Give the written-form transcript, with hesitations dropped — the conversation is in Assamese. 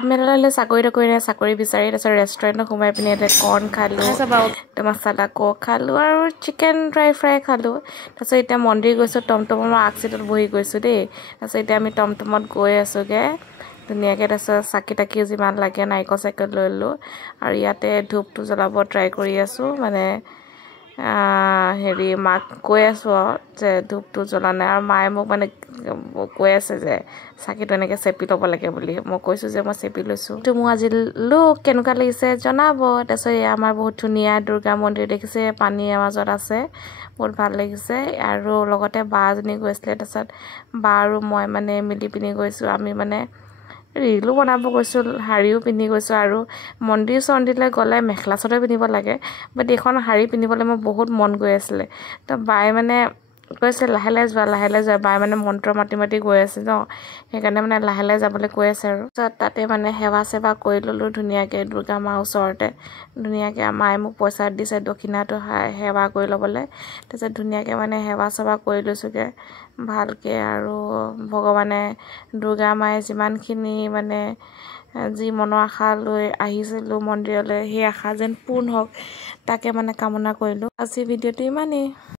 মেলালে চাকৰি বিচাৰি তাৰপিছত ৰেষ্টুৰেণ্টত সোমাই পিনি ইয়াতে কৰ্ণ খালোঁ মছালা কক খালোঁ আৰু চিকেন ড্ৰাই ফ্ৰাই খালোঁ তাৰপিছত এতিয়া মন্দিৰ গৈছোঁ টমটমৰ আগ চিটত বহি গৈছোঁ দেই তাৰপিছত এতিয়া আমি টমটমত গৈ আছোঁগৈ ধুনীয়াকৈ তাৰপিছত চাকি তাকি যিমান লাগে নাৰিকল চাইকল লৈ ল'লোঁ আৰু ইয়াতে ধূপটো জ্বলাব ট্ৰাই কৰি আছোঁ মানে হেৰি মাক কৈ আছোঁ আৰু যে ধূপটো জ্বলা নাই আৰু মায়ে মোক মানে কৈ আছে যে চাকিটো এনেকৈ চেপি ল'ব লাগে বুলি মই কৈছোঁ যে মই চেপি লৈছোঁ তো মোৰ আজি লুক কেনেকুৱা লাগিছে জনাব তাৰপিছত আমাৰ বহুত ধুনীয়া দুৰ্গা মন্দিৰ দেখিছে পানীৰ মাজত আছে বহুত ভাল লাগিছে আৰু লগতে বা এজনী গৈছিলে তাৰপিছত বা আৰু মই মানে মিলি পিনি গৈছোঁ আমি মানে ৰিলো বনাব গৈছোঁ শাৰীও পিন্ধি গৈছোঁ আৰু মন্দিৰ চন্দিৰলৈ গ'লে মেখেলা চাদৰ পিন্ধিব লাগে বাট এইখন শাৰী পিন্ধিবলৈ মোৰ বহুত মন গৈ আছিলে তো বাই মানে কৈছে লাহে লাহে যোৱা বাই মানে মন্ত্ৰ মাতি মাতি গৈ আছে ন সেইকাৰণে মানে লাহে লাহে যাবলৈ কৈ আছে আৰু তাতে মানে সেৱা চেৱা কৰি ল'লোঁ ধুনীয়াকৈ দুৰ্গা মাৰ ওচৰতে ধুনীয়াকৈ মায়ে মোক পইচা দিছে দক্ষিণাটো সেৱা কৰি ল'বলৈ তাৰপিছত ধুনীয়াকৈ মানে সেৱা চেৱা কৰি লৈছোঁগৈ ভালকৈ আৰু ভগৱানে দুৰ্গা মায়ে যিমানখিনি মানে যি মনৰ আশা লৈ আহিছিলোঁ মন্দিৰলৈ সেই আশা যেন পূৰ্ণ হওক তাকে মানে কামনা কৰিলোঁ আজি ভিডিঅ'টো ইমানেই